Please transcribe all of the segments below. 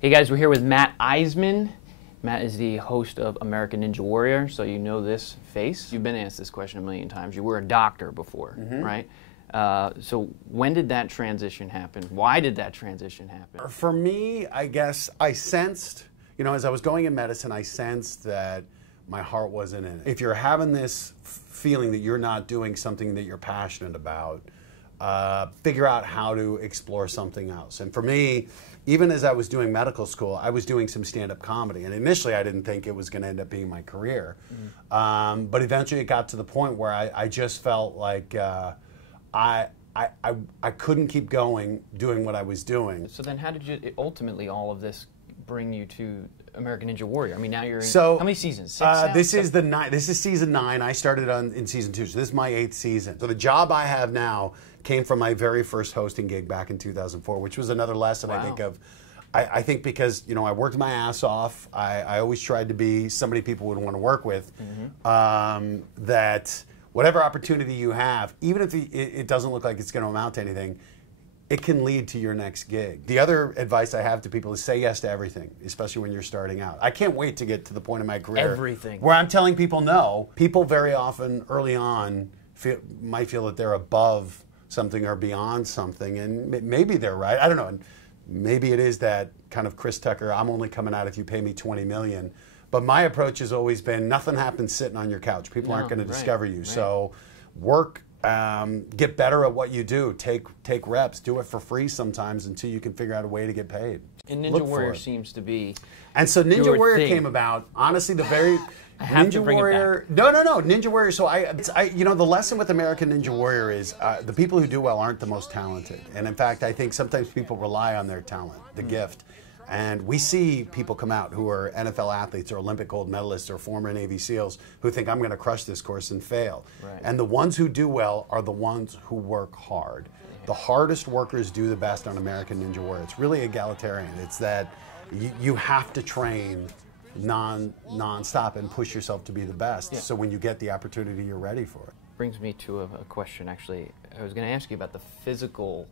Hey guys, we're here with Matt Iseman. Matt is the host of American Ninja Warrior, so you know this face. You've been asked this question a million times. You were a doctor before, right? So when did that transition happen? Why did that transition happen? For me, I guess I sensed, as I was going in medicine, I sensed that my heart wasn't in it. If you're having this feeling that you're not doing something that you're passionate about, figure out how to explore something else. And for me, even as I was doing medical school, I was doing some stand-up comedy. And initially, I didn't think it was going to end up being my career. But eventually, it got to the point where I just felt like I couldn't keep going doing what I was doing. So then how did you, ultimately, all of this bring you to American Ninja Warrior? I mean, now you're in, so, how many seasons? 6 now? This is season 9. I started in season 2, so this is my 8th season. So the job I have now came from my very first hosting gig back in 2004, which was another lesson I think of. I think because, I worked my ass off. I always tried to be somebody people would want to work with. That whatever opportunity you have, even if it doesn't look like it's going to amount to anything, it can lead to your next gig. The other advice I have to people is say yes to everything, especially when you're starting out. I can't wait to get to the point in my career where I'm telling people no. People very often early on might feel that they're above something or beyond something, and maybe they're right. I don't know. And maybe it is that kind of Chris Tucker, I'm only coming out if you pay me $20 million. But my approach has always been nothing happens sitting on your couch. People aren't going to discover you. So work, get better at what you do. Take reps. Do it for free sometimes until you can figure out a way to get paid. And Ninja Warrior seems to be. And so Ninja Warrior came about. Honestly, the very Ninja Warrior. No. Ninja Warrior. So the lesson with American Ninja Warrior is the people who do well aren't the most talented. And in fact, I think sometimes people rely on their talent, the gift. And we see people come out who are NFL athletes or Olympic gold medalists or former Navy SEALs who think, I'm going to crush this course and fail. And the ones who do well are the ones who work hard. The hardest workers do the best on American Ninja Warrior. It's really egalitarian. It's that you have to train non-stop and push yourself to be the best. So when you get the opportunity, you're ready for it. Brings me to a question, actually. I was going to ask you about the physical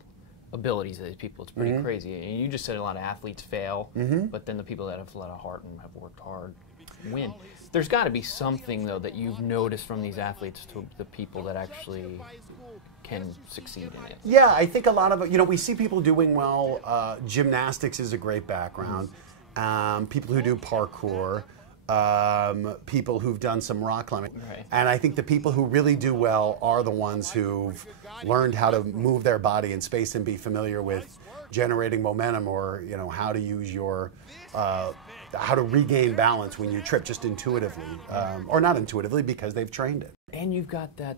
abilities of these people. It's pretty crazy. And you just said a lot of athletes fail, but then the people that have a lot of heart and have worked hard win. There's got to be something, though, that you've noticed from these athletes to the people that actually can succeed in it. Yeah, I think a lot of it, we see people doing well. Gymnastics is a great background. People who do parkour. People who've done some rock climbing. And I think the people who really do well are the ones who've learned how to move their body in space and be familiar with generating momentum, or how to use your how to regain balance when you trip just intuitively, or not intuitively because they've trained it. And you've got that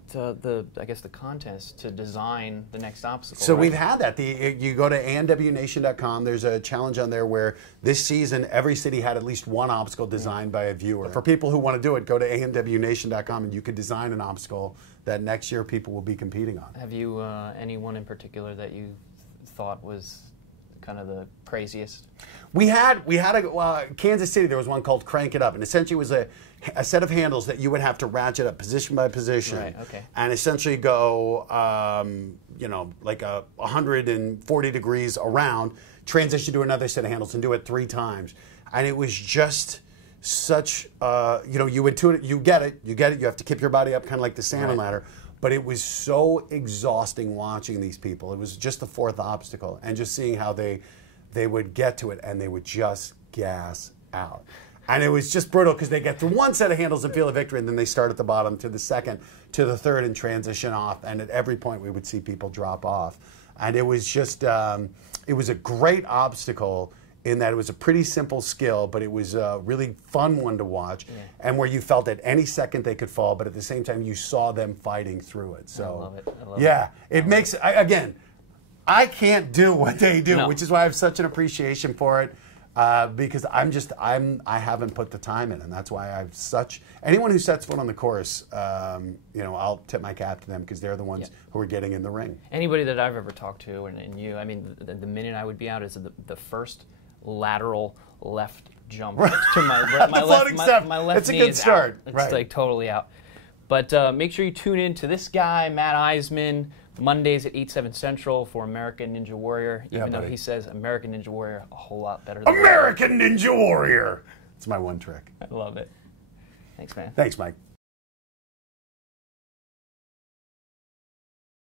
I guess the contest to design the next obstacle. So we've had that. You go to anwnation.com. There's a challenge on there where this season every city had at least one obstacle designed by a viewer. For people who want to do it, go to anwnation.com and you could design an obstacle that next year people will be competing on. Have you anyone in particular that you thought was kind of the craziest? We had Kansas City. There was one called Crank It Up, and essentially it was a set of handles that you would have to ratchet up position by position, and essentially go like 140 degrees around, transition to another set of handles, and do it 3 times. And it was just such you get it. You have to keep your body up, kind of like the salmon ladder. But it was so exhausting watching these people. It was just the 4th obstacle, and just seeing how they would get to it and they would just gas out. And it was just brutal because they get through one set of handles and feel a victory, and then they start at the bottom to the second, to the third, and transition off. And at every point we would see people drop off. And it was just, it was a great obstacle in that it was a pretty simple skill, but it was a really fun one to watch, and where you felt at any second they could fall, but at the same time you saw them fighting through it. So, I love it. I love it. It makes, again, I can't do what they do, which is why I have such an appreciation for it, because I haven't put the time in, and that's why I have anyone who sets foot on the course, I'll tip my cap to them, because they're the ones who are getting in the ring. Anybody that I've ever talked to, and you, I mean, the minute I would be out is the first lateral left jump to my left it's knee a good is start. Out. It's like totally out. But make sure you tune in to this guy, Matt Iseman, Mondays at 8, 7 Central for American Ninja Warrior, even though buddy. he says American Ninja Warrior a whole lot better than American Ninja Warrior! It's my one trick. I love it. Thanks, man. Thanks, Mike.